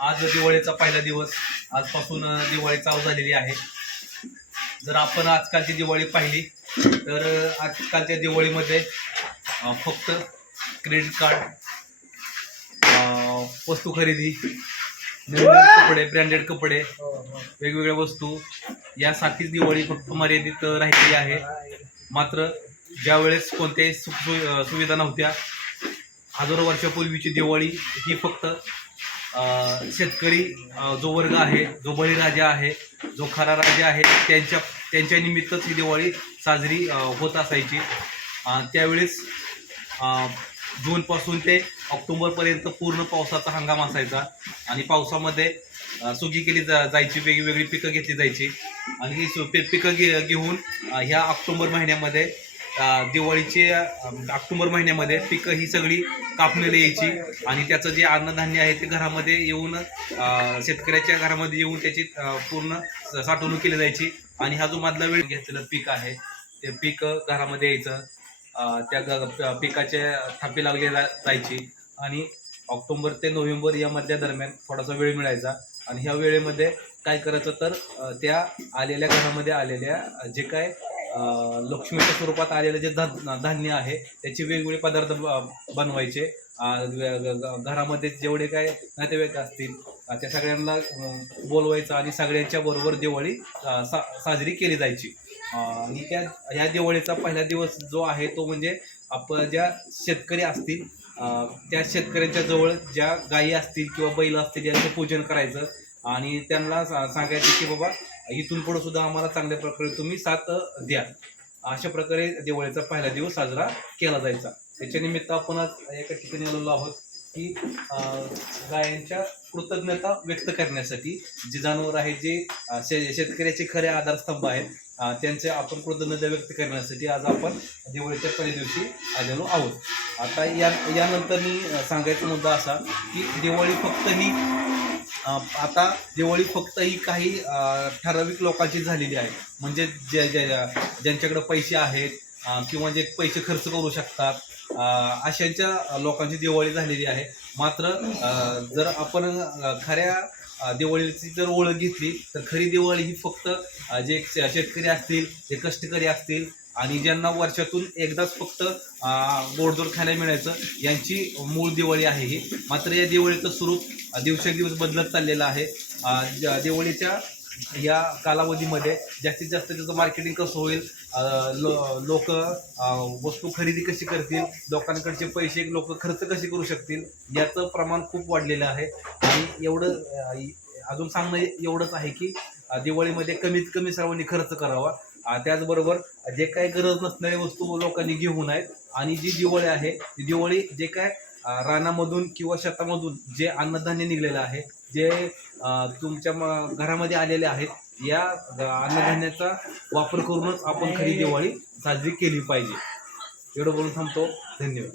आज दिवाळीचा पहिला दिवस. आजपासून दिवाळी चालू झालेली आहे. जर आपण आजकालची दिवाळी पाहिली तर आजकालच्या दिवाळीमध्ये फक्त क्रेडिट कार्ड वस्तू खरेदी कपडे ब्रँडेड कपडे वेगवेगळ्या वस्तू यासाठीच दिवाळी फक्त मर्यादित राहिलेली आहे. मात्र ज्यावेळेस कोणत्याही सुख सुविधा नव्हत्या हजारो वर्षापूर्वीची दिवाळी ही फक्त शेतकरी जो वर्ग आहे जो बळीराजा आहे जो खरा राजा आहे त्यांच्या त्यांच्या निमित्तच ही दिवाळी साजरी होत असायची. त्यावेळेस जूनपासून ते ऑक्टोबरपर्यंत पूर्ण पावसाचा हंगाम असायचा. आणि पावसामध्ये सुगी केली जा जायची वेगवेगळी पिकं घेतली जायची. आणि ही सु- पिकं घे घेऊन ह्या ऑक्टोबर महिन्यामध्ये दिवाळीचे ऑक्टोबर महिन्यामध्ये पिकं ही सगळी कापलेली यायची आणि त्याचं जे अन्नधान्य आहे ते घरामध्ये येऊन शेतकऱ्याच्या घरामध्ये येऊन त्याची पूर्ण साठवणूक केली जायची. आणि हा जो मधला वेळ घेतलेलं पीक आहे ते पीक घरामध्ये यायचं. त्या पिकाचे थापी लावली जायची. आणि ऑक्टोबर ते नोव्हेंबर या मधल्या दरम्यान थोडासा वेळ मिळायचा. आणि ह्या वेळेमध्ये काय करायचं तर त्या आलेल्या घरामध्ये आलेल्या जे काय लक्ष्मीच्या स्वरूपात आलेलं जे धा- धान्य आहे त्याचे वेगवेगळे पदार्थ ब- बनवायचे. घरामध्ये जेवढे काय नातेवाईक असतील त्या सगळ्यांना बोलवायचं आणि सगळ्यांच्या बरोबर दिवाळी सा साजरी केली जायची. आणि त्या ह्या दिवाळीचा पहिला दिवस जो आहे तो म्हणजे आपण ज्या शेतकरी असतील त्या शेतकऱ्यांच्या जवळ ज्या गायी असतील किंवा बैल असतील यांचं पूजन करायचं. आणि त्यांना सा- सांगायचं की बाबा इथून पुढे सुद्धा आम्हाला चांगल्या प्रकारे तुम्ही साथ द्या. अशा प्रकारे दिवाळीचा पहिला दिवस साजरा केला जायचा. त्याच्या निमित्त आपण आज एका ठिकाणी आलेलो आहोत की अं, गायांच्या कृतज्ञता व्यक्त करण्यासाठी जे जनावर आहेत जे शे शेतकऱ्याचे खरे आधारस्तंभ आहेत त्यांचे आपण कृतज्ञता व्यक्त करण्यासाठी आज आपण दिवाळीच्या पहिल्या दिवशी आलेलो आहोत. आता या यानंतर मी सांगायचा मुद्दा असा की दिवाळी फक्त ही आता दिवाळी फक्त ही काही ठराविक लोकांची झालेली आहे. म्हणजे ज्या ज्या ज्यांच्याकडे पैसे आहेत किंवा जे पैसे खर्च करू शकतात अशांच्या लोकांची दिवाळी झालेली आहे. मात्र जर आपण खऱ्या दिवाळीची जर ओळख घेतली तर खरी दिवाळी ही फक्त जे शेतकरी असतील जे कष्टकरी असतील आणि ज्यांना वर्षातून एकदाच फक्त अं, गोडधोड खायला मिळायचं यांची मूळ दिवाळी आहे ही. मात्र या दिवाळीचं स्वरूप दिवसेंदिवस बदलत चाललेलं आहे. दिवाळीच्या या कालावधीमध्ये जास्तीत जास्त त्याचं मार्केटिंग कसं होईल लो लोक वस्तू खरेदी कशी करतील लोकांकडचे पैसे लोक खर्च कसे करू शकतील याचं प्रमाण खूप वाढलेलं आहे. आणि एवढं अजून सांगणं एवढंच आहे की दिवाळीमध्ये कमीत कमी सर्वांनी खर्च करावा. त्याचबरोबर जे काही गरज नसणारी वस्तू लोकांनी घेऊ नयेत आणि जी दिवाळी आहे ती दिवाळी जे काय रानामधून किंवा शेतामधून जे अन्नधान्य निघलेलं आहे जे तुमच्या घरामध्ये आलेले आहेत या अन्नधान्याचा वापर करूनच आपण खरी दिवाळी साजरी केली पाहिजे. एवढं बोलून थांबतो. धन्यवाद.